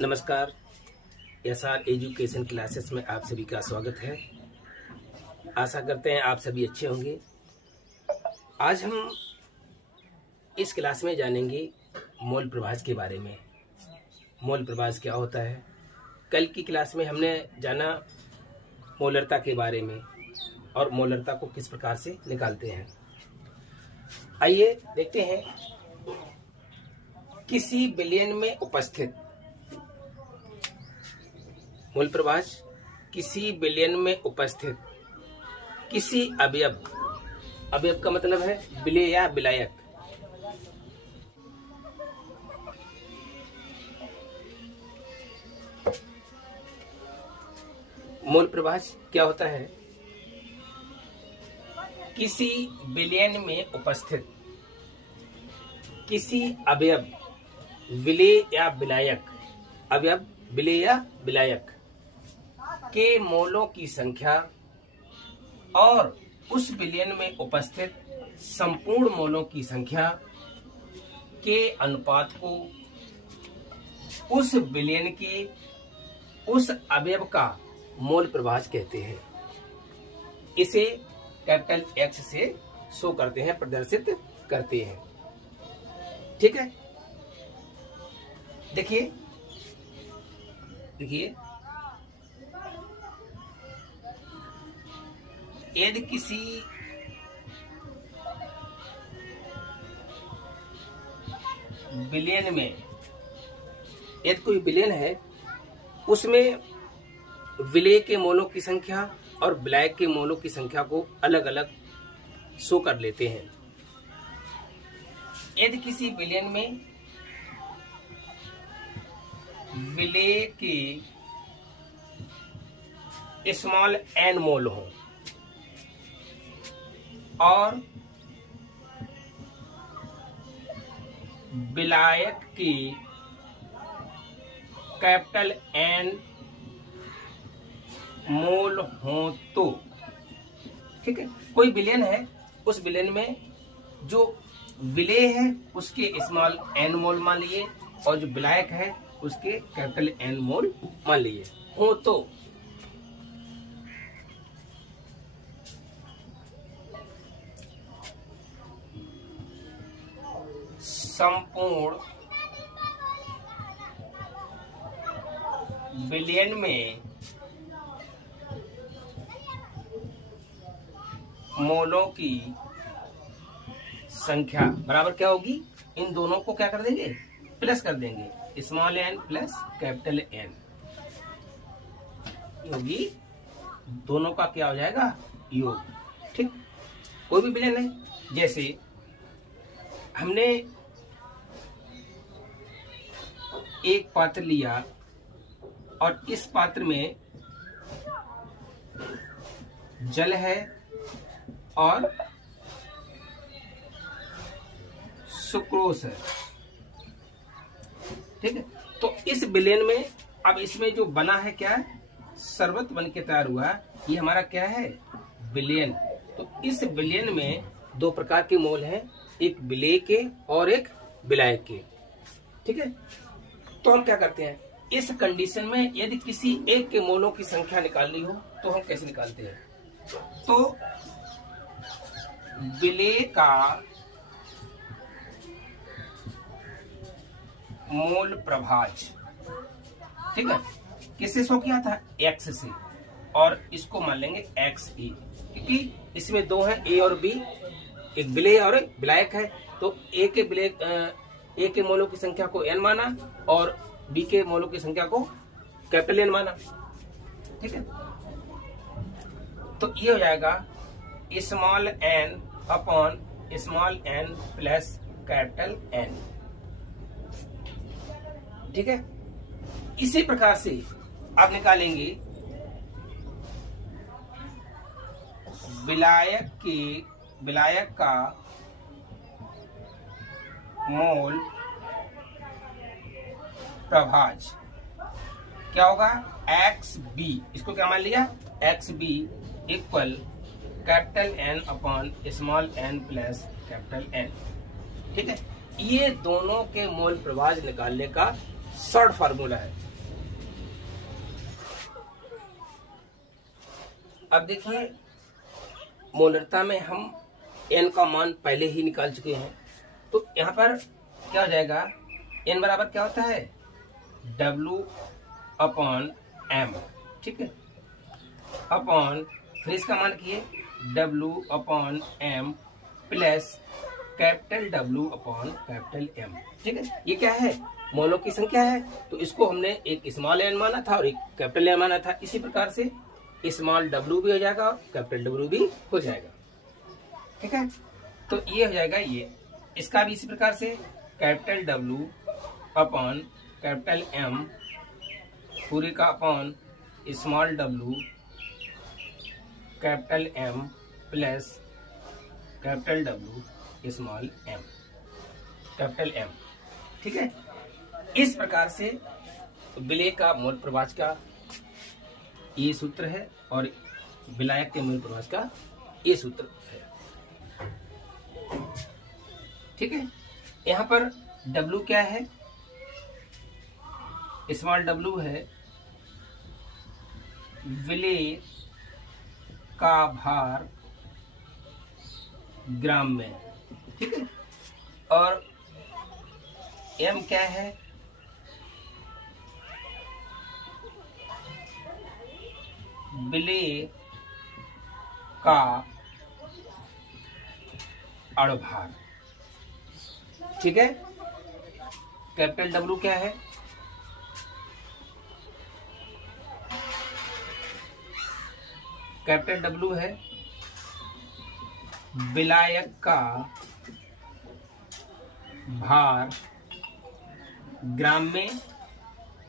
नमस्कार, SR education classes में आप सभी का स्वागत है। आशा करते हैं आप सभी अच्छे होंगे। आज हम इस क्लास में जानेंगे मौल प्रभाज के बारे में। मौल प्रभाज क्या होता है? कल की क्लास में हमने जाना मोलरता के बारे में और मोलरता को किस प्रकार से निकालते हैं। आइए देखते हैं। किसी विलयन में उपस्थित मूल प्रभाज किसी विलयन में उपस्थित किसी अवयव, अवयव का मतलब है विलेय या विलायक, मूल प्रभाज क्या होता है? किसी विलयन में उपस्थित किसी अवयव विलेय या विलायक, अवयव विलेय या विलायक के मोलों की संख्या और उस विलयन में उपस्थित संपूर्ण मोलों की संख्या के अनुपात को उस विलयन के उस अवयव का मोल प्रभाज कहते हैं। इसे कैपिटल एक्स से शो करते हैं, प्रदर्शित करते हैं। ठीक है, देखिए यदि किसी विलयन में, यदि कोई विलयन है उसमें विलेय के मोलों की संख्या और विलायक के मोलों की संख्या को अलग अलग शो कर लेते हैं। यदि किसी विलयन में विलेय के स्मॉल एन मोल हो और विलायक की कैपिटल एन मोल हो तो, ठीक है, कोई विलयन है, उस विलयन में जो विलेय है उसके स्मॉल एन मोल मान लिए और जो विलायक है उसके कैपिटल एन मोल मान लिए हो तो संपूर्ण विलयन में मोलों की संख्या बराबर क्या होगी? इन दोनों को क्या कर देंगे? प्लस कर देंगे। Small N plus capital N होगी, दोनों का क्या हो जाएगा? योग। ठीक, कोई भी विलयन है, जैसे हमने एक पात्र लिया और इस पात्र में जल है और सुक्रोज है। ठीक है, तो इस विलयन में अब इसमें जो बना है क्या है? शरबत बन के तैयार हुआ है। ये हमारा क्या है? विलयन। तो इस विलयन में दो प्रकार के मोल हैं, एक विलेय के और एक विलायक के। ठीक है, तो हम क्या करते हैं इस कंडीशन में? यदि किसी एक के मोलों की संख्या निकालनी हो तो हम कैसे निकालते हैं? तो विलेय का मोल प्रभाज, ठीक है, किससे शो किया था? एक्स से, और इसको मान लेंगे एक्स ए, क्योंकि इसमें दो हैं, ए और बी, एक विलेय और एक विलायक है। तो ए के विलेय, ए के मोलों की संख्या को एन माना और बी के मोलों की संख्या को कैपिटल एन माना। ठीक है, तो ये हो जाएगा small N upon small N plus capital N. ठीक है, इसी प्रकार से आप निकालेंगे विलायक का मोल प्रभाज। क्या होगा, एक्स बी, इसको क्या मान लिया, x B equal capital N upon small N plus capital N. ठीक है, ये दोनों के मोल प्रवाह निकालने का शॉर्ट फार्मूला है। अब देखिए, मोलरता में हम एन का मान पहले ही निकाल चुके हैं, तो यहाँ पर क्या हो जाएगा, एन बराबर क्या होता है, W अपॉन एम। ठीक है, अपॉन फिर इसका मान किए W upon M plus capital W upon capital M. ठीक है, ये क्या है, मोलों की संख्या है, तो इसको हमने एक स्मॉल एन माना था और एक कैपिटल एन माना था। इसी प्रकार से स्मॉल W भी हो जाएगा और कैपिटल W भी हो जाएगा। ठीक है, तो ये हो जाएगा, ये इसका भी इसी प्रकार से capital W upon capital M पूरे का upon small W capital M plus capital W small m capital M। ठीक है, इस प्रकार से विलेय का मोल प्रवाह का ये सूत्र है और विलायक के मोल प्रवाह का ये सूत्र है। ठीक है, यहाँ पर W क्या है, स्मॉल W है विलेय का भार ग्राम में। ठीक है, और M क्या है, विलेय का अणुभार। ठीक है, कैपिटल W क्या है, कैपिटल W है विलायक का भार ग्राम में,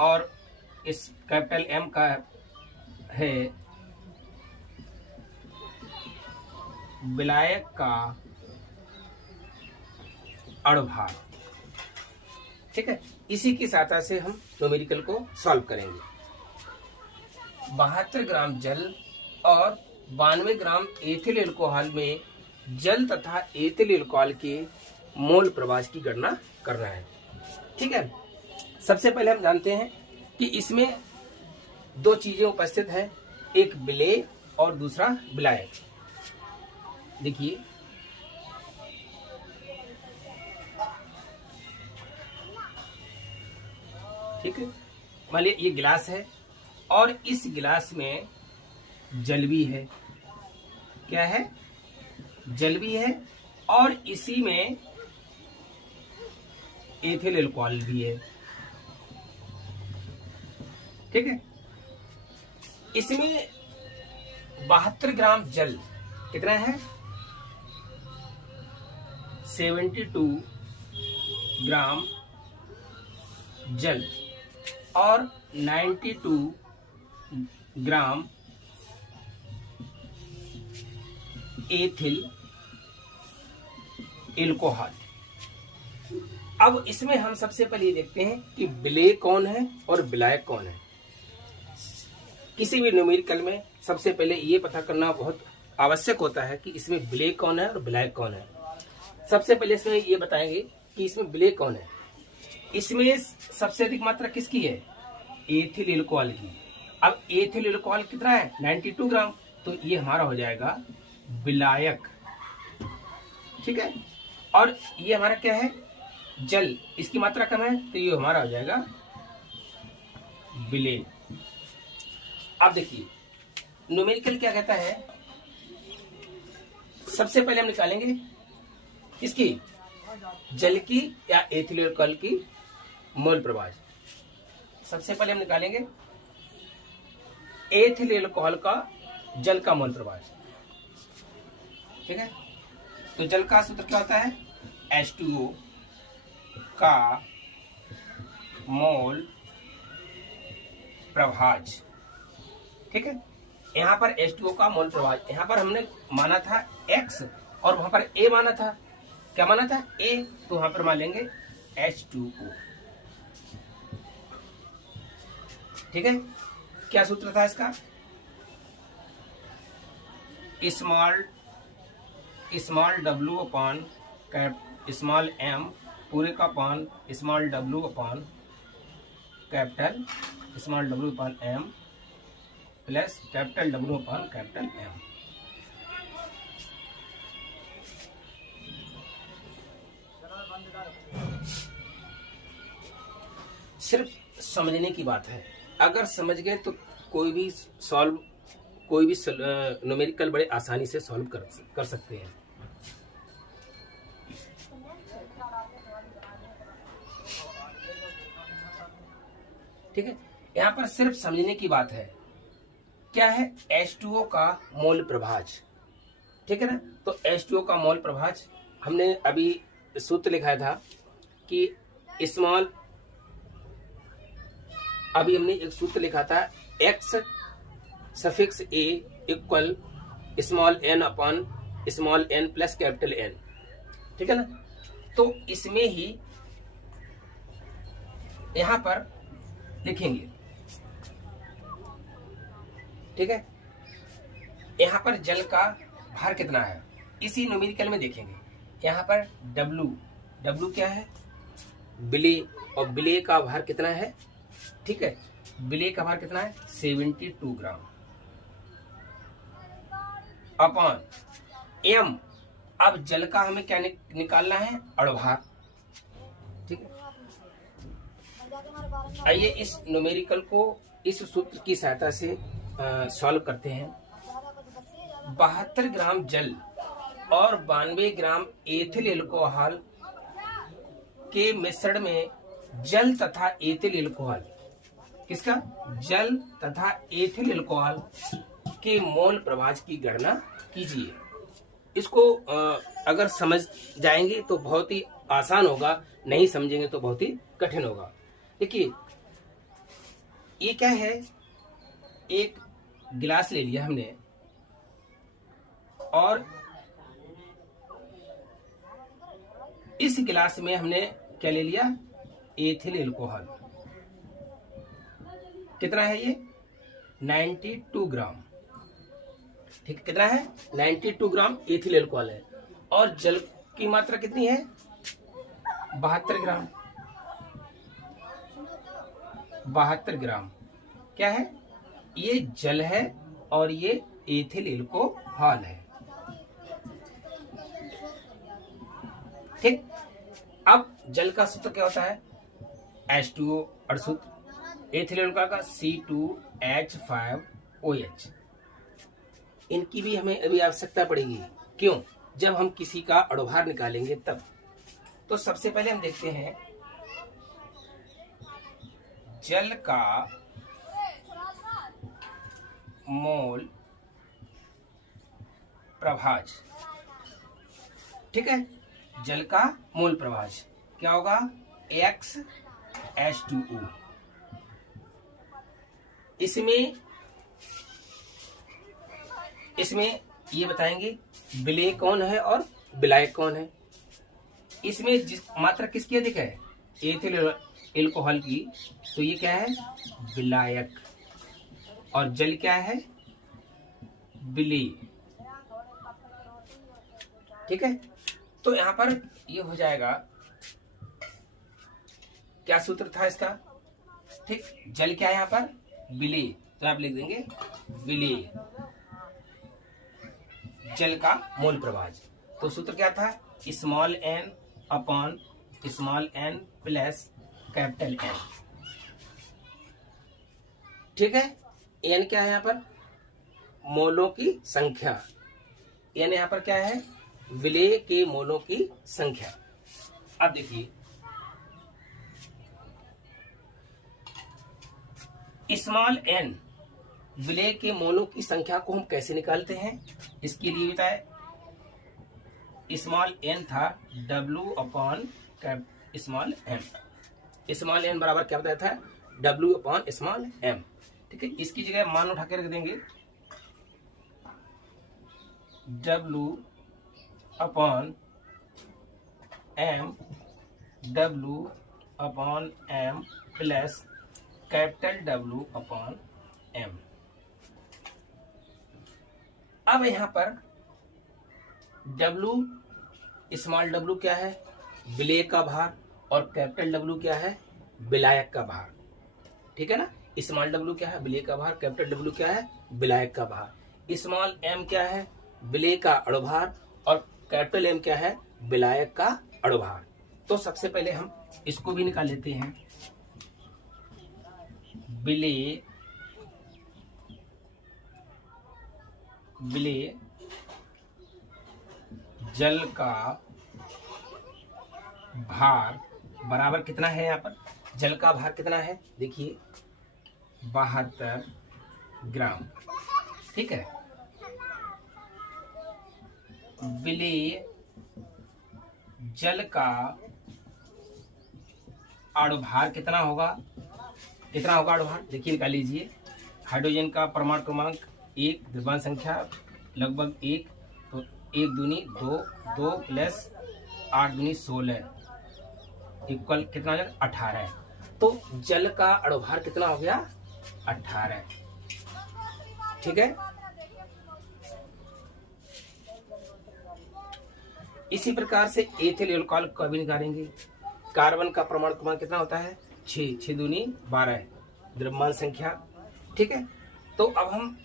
और इस कैपिटल M का है विलायक का अणुभार। ठीक है, इसी की सहायता से हम न्यूमेरिकल को सॉल्व करेंगे। 72 ग्राम जल और 92 ग्राम एथिल अल्कोहल में जल तथा एथिल अल्कोहल के मोल प्रवाह की गणना करना है। ठीक है, सबसे पहले हम जानते हैं कि इसमें दो चीजें उपस्थित हैं, एक विलेय और दूसरा विलायक। देखिए, ठीक है, मान लीजिए ये गिलास है और इस गिलास में जल भी है। क्या है, जल भी है और इसी में एथिल अल्कोहल भी है। ठीक है, इसमें 72 ग्राम जल कितना है, 72 ग्राम जल और 92 ग्राम एथिल अल्कोहल। अब इसमें हम सबसे पहले देखते हैं कि विलेय कौन है और विलायक कौन है। किसी भी न्यूमेरिकल में सबसे पहले ये पता करना बहुत आवश्यक होता है कि इसमें विलेय कौन है और विलायक कौन है। सबसे पहले इसमें ये बताएंगे कि इसमें विलेय कौन है। इसमें सबसे अधिक मात्रा किसकी है, एथिल अल्कोहल की। अब एथिल अल्कोहल कितना है, 92 ग्राम, तो ये हमारा हो जाएगा विलायक। ठीक है, और ये हमारा क्या है, जल, इसकी मात्रा कम है तो ये हमारा हो जाएगा विलेय। अब देखिए न्यूमेरिकल क्या कहता है, सबसे पहले हम निकालेंगे किसकी, जल की या एथिल अल्कोहल की मोल प्रवाह। सबसे पहले हम निकालेंगे एथिल अल्कोहल का जल का मोल प्रवाह। ठीक है, तो जल का सूत्र क्या होता है, H2O का मोल प्रभाज। ठीक है, यहाँ पर H2O का मोल प्रभाज, यहाँ पर हमने माना था X और वहां पर A माना था। क्या माना था, A, तो वहां पर मान लेंगे H2O। ठीक है, क्या सूत्र था इसका? Small W upon small M पूरे का upon small W upon capital small W upon M plus capital W upon capital M. सिर्फ समझने की बात है, अगर समझ गए तो कोई भी न्यूमेरिकल बड़े आसानी से सॉल्व कर सकते हैं। ठीक है, यहाँ पर सिर्फ समझने की बात है। क्या है? H2O का मोल प्रभाज। ठीक है ना, तो H2O का मोल प्रभाज हमने अभी सूत्र लिखा था कि स्मॉल, अभी हमने एक सूत्र लिखा था x suffix a equal small n upon small n plus capital N। ठीक है ना, तो इसमें ही यहां पर लिखेंगे। ठीक है, यहां पर जल का भार कितना है इसी न्यूमेरिकल में देखेंगे। यहां पर W क्या है? बिले, और बिले का भार कितना है? ठीक है, बिले का भार कितना है? 72 ग्राम अपॉन M। अब जल का हमें क्या निकालना है? अणुभार। ठीक है, आइए इस न्यूमेरिकल को इस सूत्र की सहायता से सॉल्व करते हैं। 72 ग्राम जल और 92 ग्राम एथिल एल्कोहल के मिश्रण में जल तथा एथिल एल्कोहल, किसका? जल तथा एथिल एल्कोहल के मोल प्रभाज की गणना कीजिए। इसको अगर समझ जाएंगे तो बहुत ही आसान होगा, नहीं समझेंगे तो बहुत ही कठिन होगा। देखिए, ये क्या है? एक गिलास ले लिया हमने और इस गिलास में हमने क्या ले लिया? Ethyl alcohol. कितना है ये? 92 ग्राम। ठीक है, कितना है? 92 ग्राम एथिल एल्कोहल है। और जल की मात्रा कितनी है? 72 ग्राम। 72 ग्राम क्या है? ये जल है और ये एथिल एल्कोहल है। ठीक, अब जल का सूत्र क्या होता है? H2O और सूत्र एथिल एल्कोहल का C2H5OH। इनकी भी हमें अभी आवश्यकता पड़ेगी। क्यों? जब हम किसी का अणुभार निकालेंगे तब। तो सबसे पहले हम देखते हैं जल का मोल प्रभाज। ठीक है, जल का मोल प्रभाज क्या होगा? XH2O। इसमें ये बताएंगे विलेय कौन है और विलायक कौन है। इसमें जिस मात्रा किसकी अधिक है? एथिल एल्कोहल की, तो ये क्या है? विलायक। और जल क्या है? विलेय। ठीक है, तो यहां पर ये हो जाएगा, क्या सूत्र था इसका? ठीक, जल क्या है यहां पर? विलेय, तो आप लिख देंगे विलेय, जल का मोल प्रभाज। तो सूत्र क्या था? Small n upon small n plus capital N। ठीक है, n क्या है यहाँ पर? मोलों की संख्या। n यहाँ पर क्या है? विलेय के मोलों की संख्या। अब देखिए, स्मॉल n विलेय के मोलों की संख्या को हम कैसे निकालते हैं इसके लिए बताए। स्मॉल n था W upon small m। Small n बराबर क्या बताया था? W upon small m। ठीक है, इसकी जगह मान उठा के रख देंगे W upon m, W upon m plus capital W upon M. अब यहां पर डब्ल्यू, स्मॉल डब्ल्यू क्या है, विलेय का भार, और कैपिटल डब्ल्यू क्या है, विलायक का भार। ठीक है ना, स्मॉल डब्ल्यू क्या है, विलेय का भार, कैपिटल डब्ल्यू क्या है, विलायक का भार। स्मॉल एम क्या है, विलेय का अणुभार, और कैपिटल एम क्या है, विलायक का अणुभार। तो सबसे पहले हम इसको भी निकाल लेते हैं। विलेय जल का भार बराबर कितना है, यहाँ पर जल का भार कितना है, देखिए 72 ग्राम। ठीक है, विलेय जल का अणुभार कितना होगा, अणुभार देखिए निकाल लीजिए। हाइड्रोजन का परमाणु क्रमांक 1, द्रव्यमान संख्या लगभग 1, तो 1 दूनी 2, 2 प्लस 8 दूनी 16 इक्वल कितना हो जाएगा, 18। तो जल का अणुभार कितना हो गया, 18। ठीक है, इसी प्रकार से एथिल एल्कोहल का भी निकालेंगे। कार्बन का परमाणु क्रमांक कितना होता है, 6, 6 दूनी 12 द्रव्यमान संख्या। ठीक है, तो अब हम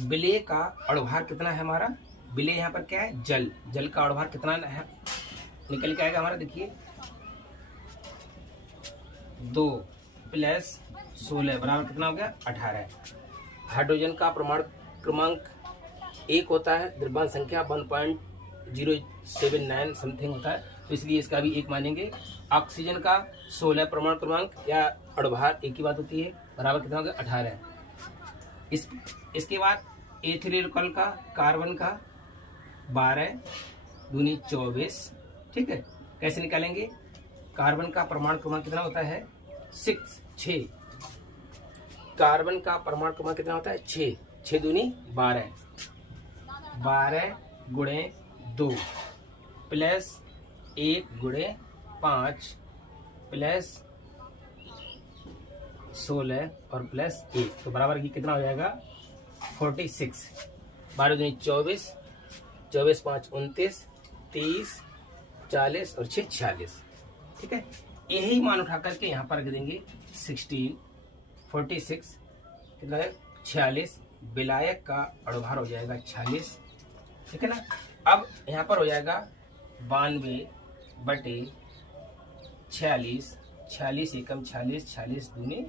विलेय का अणुभार कितना है हमारा, विलेय यहाँ पर क्या है, जल का अणुभार कितना है, निकल के आएगा हमारा, देखिए 2 प्लस 16 बराबर कितना हो गया, 18। हाइड्रोजन का परमाणु क्रमांक 1 होता है, द्रव्यमान संख्या 1.079 समथिंग होता है, तो इसलिए इसका भी 1 मानेंगे। ऑक्सीजन का 16 परमाणु क्रमांक या अणुभार एक ही बात होती है, बराबर कितना हो गया, 18। इसके बाद एथिल एल्कोहल का, कार्बन का 12 दूनी 24। ठीक है, कैसे निकालेंगे, कार्बन का परमाणु क्रमांक कितना होता है, 6। कार्बन का परमाणु क्रमांक कितना होता है, 6, 6 दूनी 12, 12 गुणे 2 प्लस 1 गुणे 5 प्लस 16 और प्लस 1, तो बराबर की कितना हो जाएगा, 46। 12 दूनी 24, 24 5 29, 30, 40 और 6 46। ठीक है, यही मान उठा करके यहाँ पर रख देंगे 16, 46 कितना है, 46। विलायक का अणुभार हो जाएगा 46। ठीक है ना, अब यहाँ पर हो जाएगा 92/46, 46 एकम 46, 46 दूनी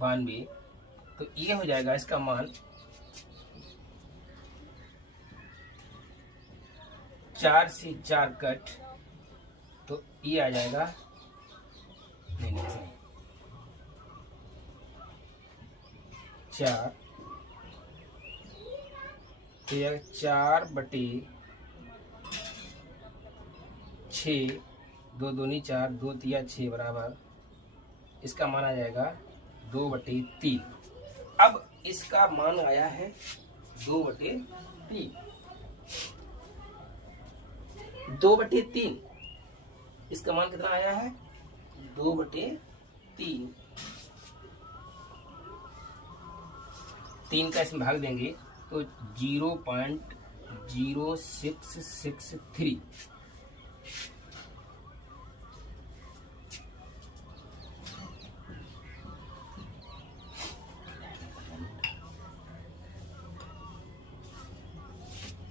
92, तो ये हो जाएगा इसका मान 4 से 4 कट, तो ये आ जाएगा, नहीं 4, तो यह 4/6, 2 दूनी 4, 2 तिया 6 बराबर, इसका मान आ जाएगा 2/3। अब इसका मान आया है 2/3, 2/3, इसका मान कितना आया है, 2/3। 3 का इसमें भाग देंगे तो 0.0663।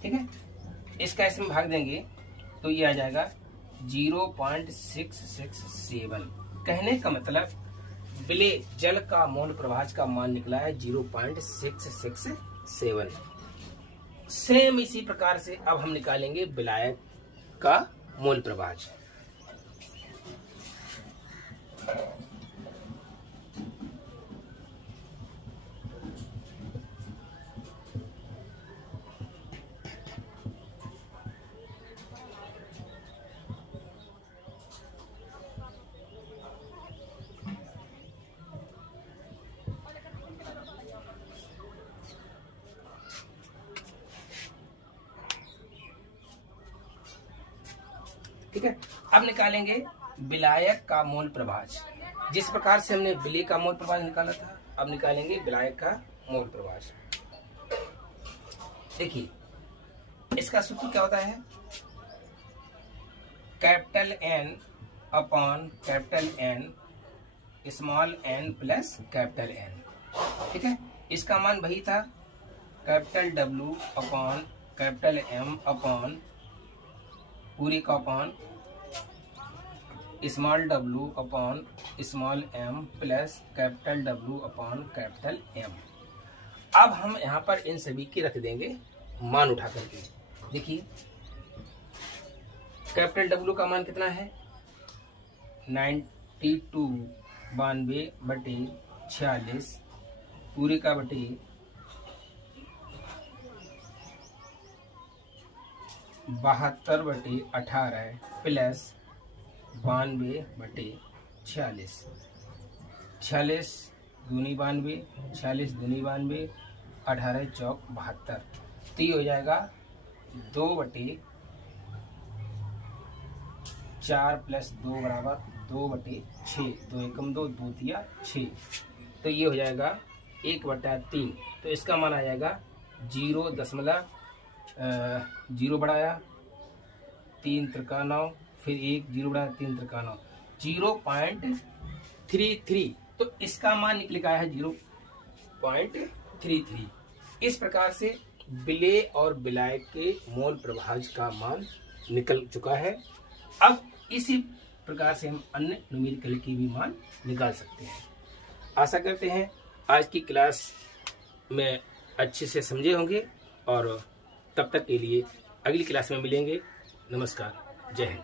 ठीक है, इसका इसमें भाग देंगे तो ये आ जाएगा 0.667। कहने का मतलब विलेय जल का मोल प्रभाज का मान निकला है 0.667। सेम इसी प्रकार से अब हम निकालेंगे विलायक का मोल प्रभाज। ठीक है, अब निकालेंगे विलायक का मोल प्रभाज। जिस प्रकार से हमने विलेय का मोल प्रभाज निकाला था, अब निकालेंगे विलायक का मोल प्रभाज। देखिए इसका सूत्र क्या होता है, capital N upon capital N small n plus capital N। ठीक है, इसका मान वही था capital W upon capital M upon पूरे का upon small w upon small m plus capital W upon capital M। अब हम यहाँ पर इन सभी की रख देंगे मान उठा करके। देखिए कैपिटल W का मान कितना है, 92/46 पूरे का बटे 72/18 प्लस 92/46। 46 दूनी 92, 46 दूनी 92, 18 चौक 72। तो ये हो जाएगा 2/4 प्लस 2 बराबर 2/6, 2 एकम 2, 2 तिया 6। तो ये हो जाएगा 1/3। तो इसका मान आ जाएगा 0 बढ़ाया 3 त्रिका 9, फिर 1 0 बढ़ाया 3 त्रिका 9, 0.33। तो इसका मान निकल के आया है 0.33। इस प्रकार से विलेय और विलायक के मोल प्रभाज का मान निकल चुका है। अब इसी प्रकार से हम अन्य न्यूमेरिकल की भी मान निकाल सकते हैं। आशा करते हैं आज की क्लास में अच्छे से समझे होंगे और तब तक के लिए अगली क्लास में मिलेंगे। नमस्कार, जय हिंद।